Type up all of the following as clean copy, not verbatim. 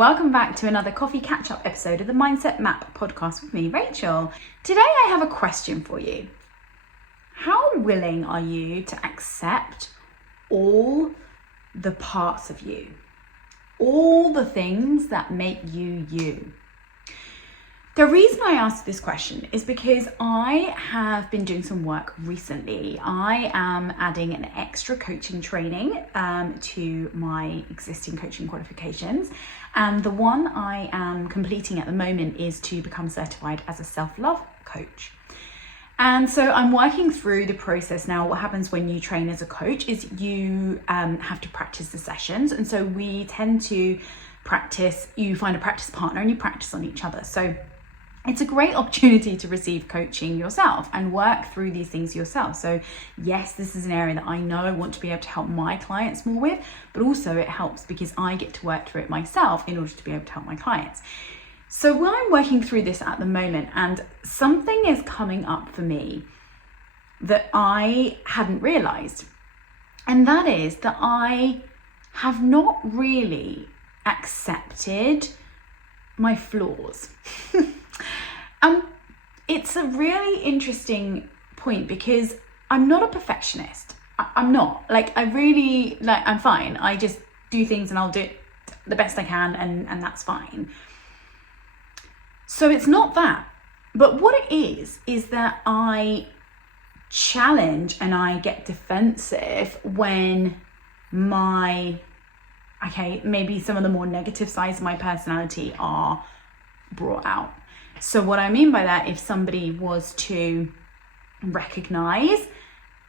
welcome back to another coffee catch-up episode of the Mindset Map podcast with me, Rachel. Today I have a question for you. How willing are you to accept all the parts of you? All the things that make you you? The reason I asked this question is because I have been doing some work recently. I am adding an extra coaching training to my existing coaching qualifications. And the one I am completing at the moment is to become certified as a self-love coach. And so I'm working through the process now. What happens when you train as a coach is you have to practice the sessions. And so we tend to practice, you find a practice partner and you practice on each other. So it's a great opportunity to receive coaching yourself and work through these things yourself. So yes, this is an area that I know I want to be able to help my clients more with, but also it helps because I get to work through it myself in order to be able to help my clients. So when I'm working through this at the moment and something is coming up for me that I hadn't realized, and that is that I have not really accepted my flaws. It's a really interesting point because I'm not a perfectionist. I'm not. I'm fine. I just do things and I'll do it the best I can and that's fine. So it's not that. But what it is that I challenge and I get defensive when maybe some of the more negative sides of my personality are brought out. So what I mean by that, if somebody was to recognize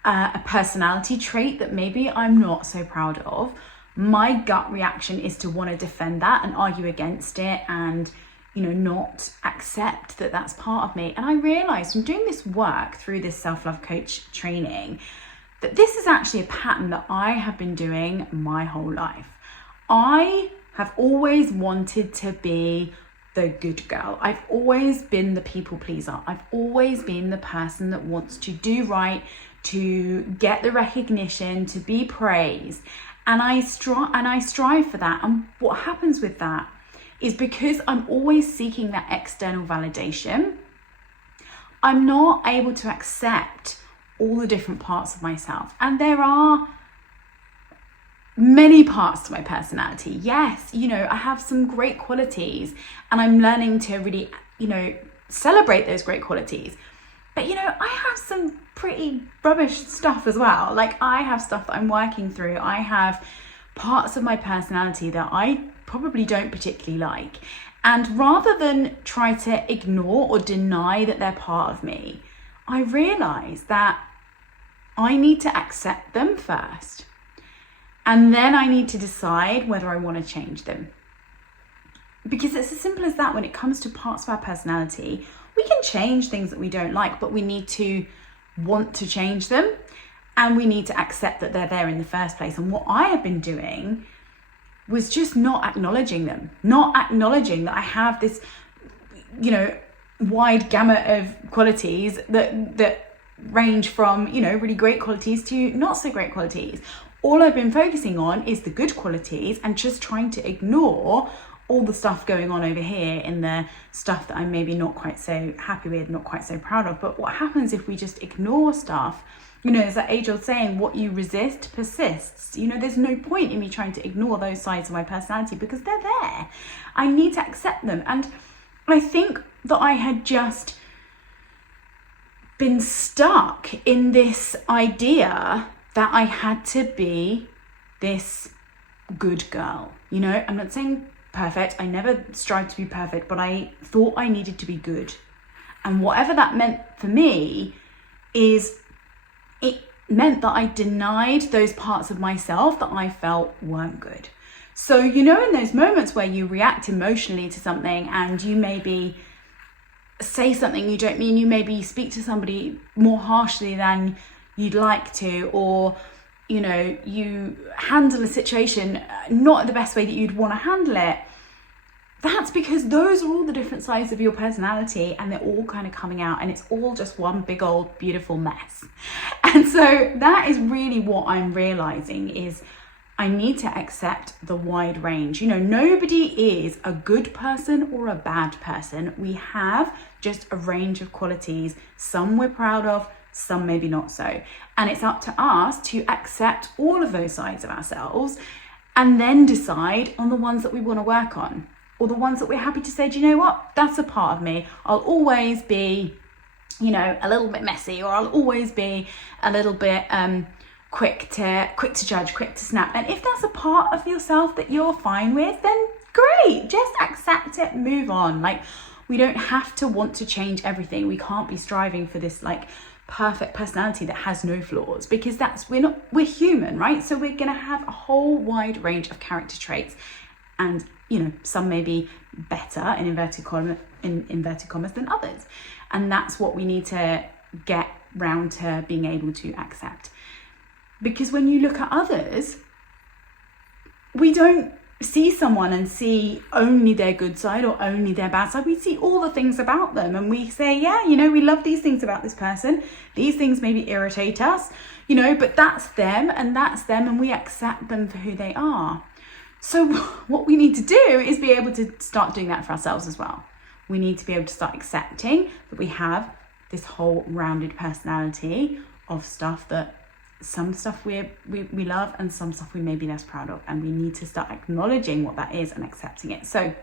a personality trait that maybe I'm not so proud of, my gut reaction is to want to defend that and argue against it and, not accept that that's part of me. And I realized from doing this work through this self-love coach training that this is actually a pattern that I have been doing my whole life. I have always wanted to be the good girl. I've always been the people pleaser. I've always been the person that wants to do right, to get the recognition, to be praised. And I strive for that. And what happens with that is because I'm always seeking that external validation, I'm not able to accept all the different parts of myself. And there are many parts to my personality. Yes, I have some great qualities and I'm learning to really, celebrate those great qualities. But, I have some pretty rubbish stuff as well. I have stuff that I'm working through. I have parts of my personality that I probably don't particularly like. And rather than try to ignore or deny that they're part of me, I realize that I need to accept them first. And then I need to decide whether I want to change them. Because it's as simple as that when it comes to parts of our personality. We can change things that we don't like, but we need to want to change them. And we need to accept that they're there in the first place. And what I have been doing was just not acknowledging them. Not acknowledging that I have this, wide gamut of qualities that range from, really great qualities to not so great qualities. All I've been focusing on is the good qualities and just trying to ignore all the stuff going on over here in the stuff that I'm maybe not quite so happy with, not quite so proud of. But what happens if we just ignore stuff? There's that age-old saying, what you resist persists. There's no point in me trying to ignore those sides of my personality because they're there. I need to accept them. And I think that I had just been stuck in this idea that I had to be this good girl. I'm not saying perfect. I never strive to be perfect, but I thought I needed to be good. And whatever that meant for me is it meant that I denied those parts of myself that I felt weren't good. So, in those moments where you react emotionally to something and you maybe say something you don't mean, you maybe speak to somebody more harshly than you'd like to, or you handle a situation not the best way that you'd want to handle it. That's because those are all the different sides of your personality and they're all kind of coming out and it's all just one big old beautiful mess. And so that is really what I'm realizing is I need to accept the wide range. You know, nobody is a good person or a bad person. We have just a range of qualities. Some we're proud of, some maybe not so. And it's up to us to accept all of those sides of ourselves and then decide on the ones that we want to work on, or the ones that we're happy to say, do you know what, that's a part of me. I'll always be, you know, a little bit messy, or I'll always be a little bit quick to judge, quick to snap. And if that's a part of yourself that you're fine with, then great, just accept it, move on. Like, we don't have to want to change everything. We can't be striving for this like perfect personality that has no flaws, because we're human, right? So we're gonna have a whole wide range of character traits, and you know, some may be better in inverted commas than others, and that's what we need to get round to being able to accept. Because when you look at others, we don't see someone and see only their good side or only their bad side. We see all the things about them, and we say, yeah, you know, we love these things about this person. These things maybe irritate us, you know, but that's them, and we accept them for who they are. So what we need to do is be able to start doing that for ourselves as well. We need to be able to start accepting that we have this whole rounded personality of stuff, that some stuff we love and some stuff we may be less proud of, and we need to start acknowledging what that is and accepting it. So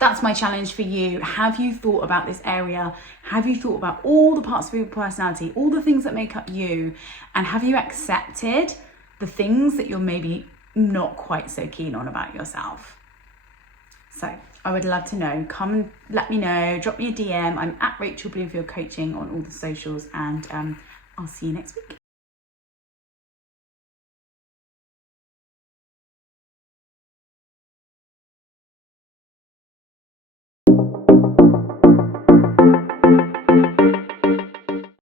that's my challenge for you. Have you thought about this area? Have you thought about all the parts of your personality, all the things that make up you, and have you accepted the things that you're maybe not quite so keen on about yourself? So I would love to know. Come and let me know, drop me a DM. I'm at Rachel Bloomfield Coaching on all the socials, and I'll see you next week.